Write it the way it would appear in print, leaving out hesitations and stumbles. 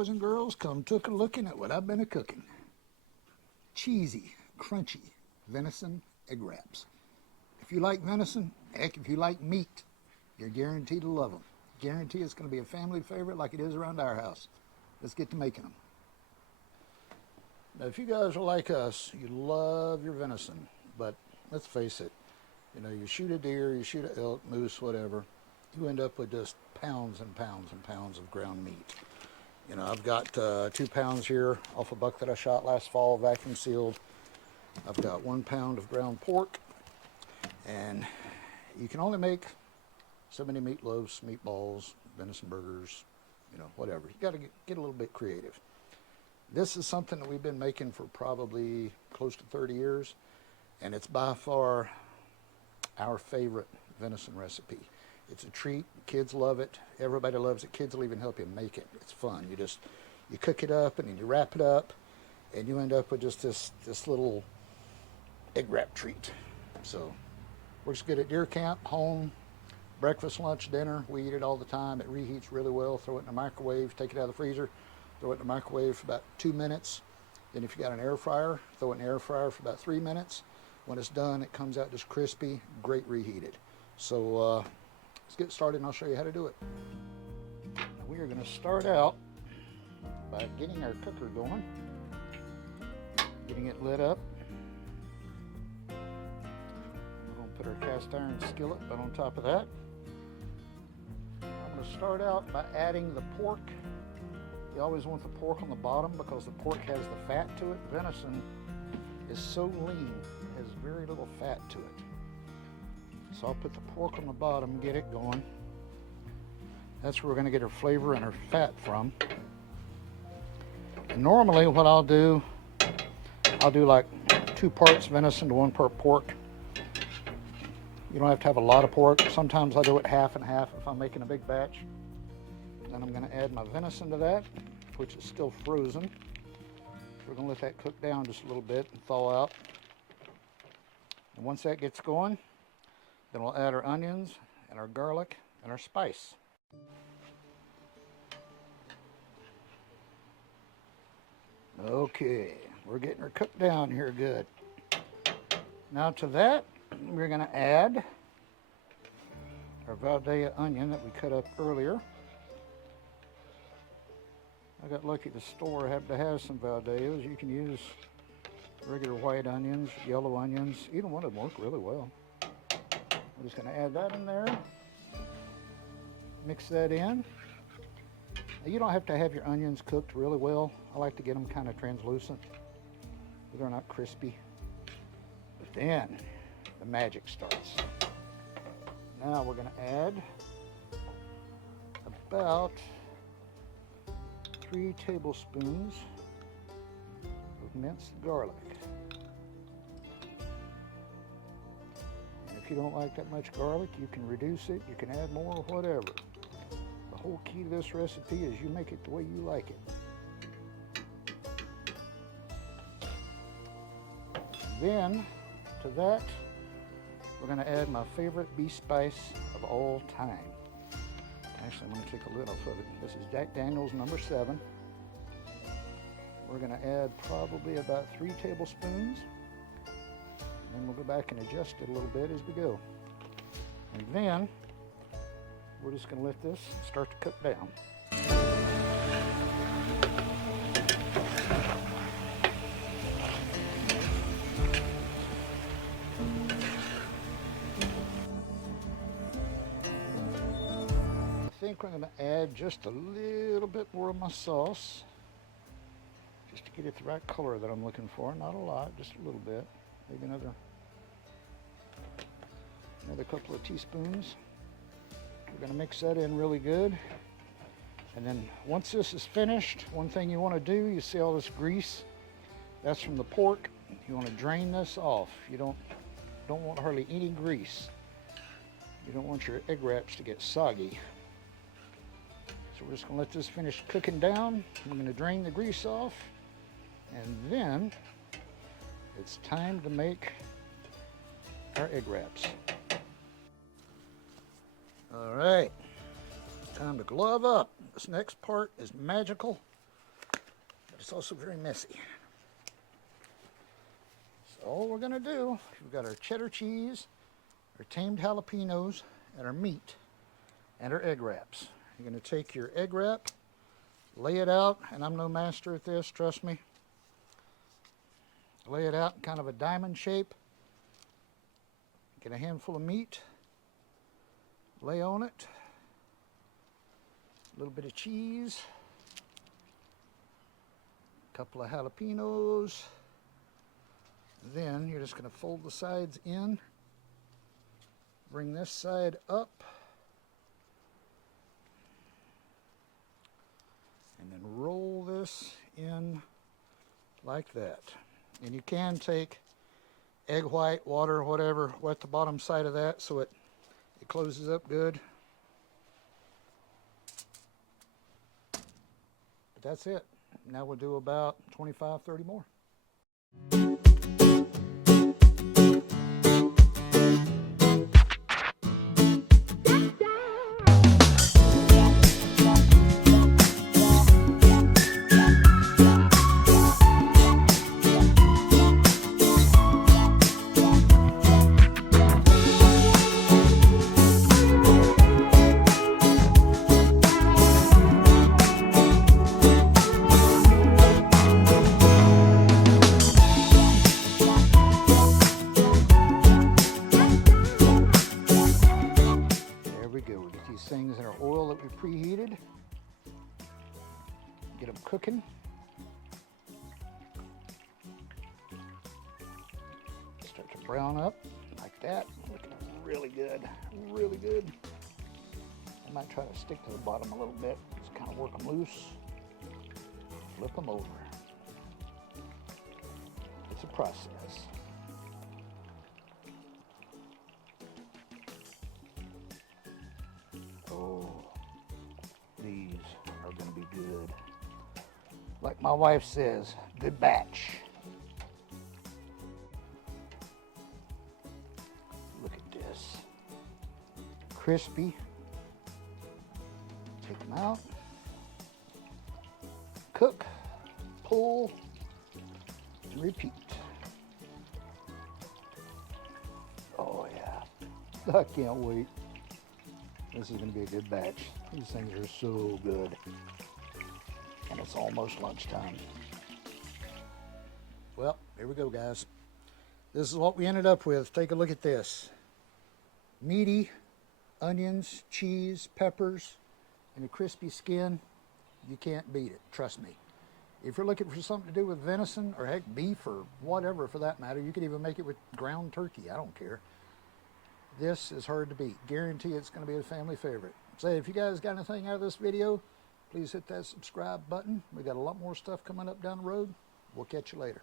boys and girls, come took a looking at what I've been a-cooking. Cheesy, crunchy venison egg wraps. If you like venison, heck, if you like meat, you're guaranteed to love them. Guarantee it's going to be a family favorite like it is around our house. Let's get to making them. Now, if you guys are like us, you love your venison, but let's face it, you know, you shoot a deer, you shoot an elk, moose, whatever, you end up with just pounds and pounds and pounds of ground meat. You know, I've got 2 pounds here off a buck that I shot last fall, vacuum sealed. I've got 1 pound of ground pork, and you can only make so many meatloaves, meatballs, venison burgers, you know, whatever. You got to get a little bit creative. This is something that we've been making for probably close to 30 years, and it's by far our favorite venison recipe. It's a treat. Kids love it. Everybody loves it. Kids will even help you make it. It's fun. You cook it up and then you wrap it up, and you end up with just this little egg wrap treat. So works good at deer camp, home, breakfast, lunch, dinner. We eat it all the time. It reheats really well. Throw it in the microwave. Take it out of the freezer. Throw it in the microwave for about 2 minutes. Then if you got an air fryer, throw it in the air fryer for about 3 minutes. When it's done, it comes out just crispy, great reheated. So let's get started and I'll show you how to do it. Now, we are going to start out by getting our cooker going, getting it lit up. We're going to put our cast iron skillet right on top of that. I'm going to start out by adding the pork. You always want the pork on the bottom because the pork has the fat to it. Venison is so lean, it has very little fat to it. So I'll put the pork on the bottom, get it going. That's where we're going to get our flavor and our fat from. And normally what I'll do like 2 parts venison to 1 part pork. You don't have to have a lot of pork. Sometimes I do it half and half if I'm making a big batch. Then I'm going to add my venison to that, which is still frozen. We're going to let that cook down just a little bit and thaw out. And once that gets going, then we'll add our onions and our garlic and our spice. Okay, we're getting her cooked down here good. Now to that, we're going to add our Valdea onion that we cut up earlier. I got lucky the store happened to have some Valdeas. You can use regular white onions, yellow onions. Either one of them work really well. I'm just going to add that in there. Mix that in. Now, you don't have to have your onions cooked really well. I like to get them kind of translucent, but they're not crispy. But then the magic starts. Now we're going to add about 3 tablespoons of minced garlic. And if you don't like that much garlic, you can reduce it, you can add more, whatever. The whole key to this recipe is you make it the way you like it. Then, to that, we're going to add my favorite beef spice of all time. Actually, I'm going to take a lid off of it. This is Jack Daniel's number 7. We're going to add probably about 3 tablespoons. And then we'll go back and adjust it a little bit as we go. And then we're just going to let this start to cook down. I think we're going to add just a little bit more of my sauce, just to get it the right color that I'm looking for. Not a lot, just a little bit. Maybe another couple of teaspoons. We're going to mix that in really good. And then once this is finished, one thing you want to do, you see all this grease? That's from the pork. You want to drain this off. You don't want hardly any grease. You don't want your egg wraps to get soggy. So we're just going to let this finish cooking down. We're going to drain the grease off. And then it's time to make our egg wraps. All right, time to glove up. This next part is magical. it's also very messy. So all we're going to do, we've got our cheddar cheese, our tamed jalapenos, and our meat, and our egg wraps. You're going to take your egg wrap, lay it out, and I'm no master at this, trust me. Lay it out in kind of a diamond shape. Get a handful of meat, lay on it, a little bit of cheese, a couple of jalapenos. Then you're just going to fold the sides in, bring this side up, and then roll this in like that. And you can take egg white, water, whatever, wet the bottom side of that so it closes up good. But that's it. Now we'll do about 25, 30 more. These things in our oil that we preheated. Get them cooking. Start to brown up like that. Looking really good, really good. I might try to stick to the bottom a little bit. Just kind of work them loose. Flip them over. It's a process. Oh, these are going to be good. Like my wife says, good batch. Look at this. Crispy. Take them out. Cook, pull, and repeat. Oh yeah, I can't wait. This is going to be a good batch. These things are so good. And it's almost lunchtime. Well, here we go, guys. This is what we ended up with. Take a look at this. Meaty onions, cheese, peppers, and a crispy skin. You can't beat it, trust me. If you're looking for something to do with venison, or heck, beef, or whatever for that matter, you could even make it with ground turkey. I don't care. This is hard to beat. Guarantee it's going to be a family favorite. Say, if you guys got anything out of this video, please hit that subscribe button. We got a lot more stuff coming up down the road. We'll catch you later.